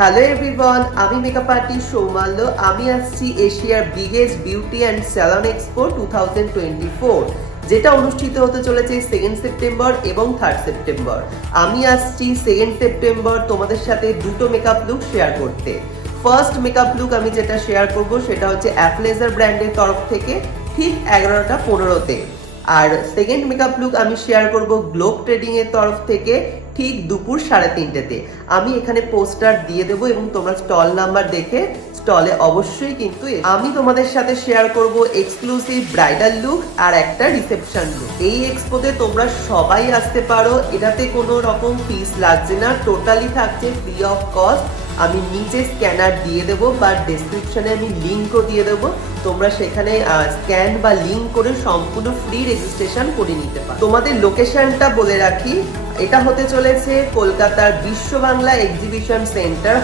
Hello everyone, আমি makeup artist Soumalya. আমি আসছি এশিয়ার biggest beauty and salon expo 2024, যেটা অনুষ্ঠিত হতে চলেছে 2 সেপ্টেম্বর এবং 3 সেপ্টেম্বর। আমি আসছি 2 সেপ্টেম্বর তোমাদের সাথে দুটো মেকআপ লুক শেয়ার করতে। ফার্স্ট মেকআপ লুক আমি যেটা শেয়ার করব সেটা হচ্ছে অ্যাফলেজার ব্র্যান্ডের তরফ থেকে ঠিক 11টা 15তে। আর সেকেন্ড মেকআপ লুক আমি শেয়ার করব গ্লোব ট্রেডিং এর তরফ থেকে ঠিক দুপুর 3:30তে। আমি এখানে পোস্টার দিয়ে দেবো এবং তোমরা স্টল নাম্বার দেখে স্টলে অবশ্যই কিন্তু আমি তোমাদের সাথে শেয়ার করব এক্সক্লুসিভ ব্রাইডাল লুক আর একটা রিসেপশন লুক। এই এক্সপোতে তোমরা সবাই আসতে পারো, এটাতে কোনো রকম ফিস লাগছে না, টোটালি থাকছে ফ্রি অফ কস্ট। আমি নিচে স্ক্যানার দিয়ে দেবো বা ডেসক্রিপশনে আমি লিঙ্কও দিয়ে দেবো, তোমরা সেখানে স্ক্যান বা লিঙ্ক করে সম্পূর্ণ ফ্রি রেজিস্ট্রেশন করে নিতে পারো। তোমাদের লোকেশনটা বলে রাখি, এটা হতে চলেছে কলকাতার বিশ্ব বাংলা এক্সিবিশন সেন্টার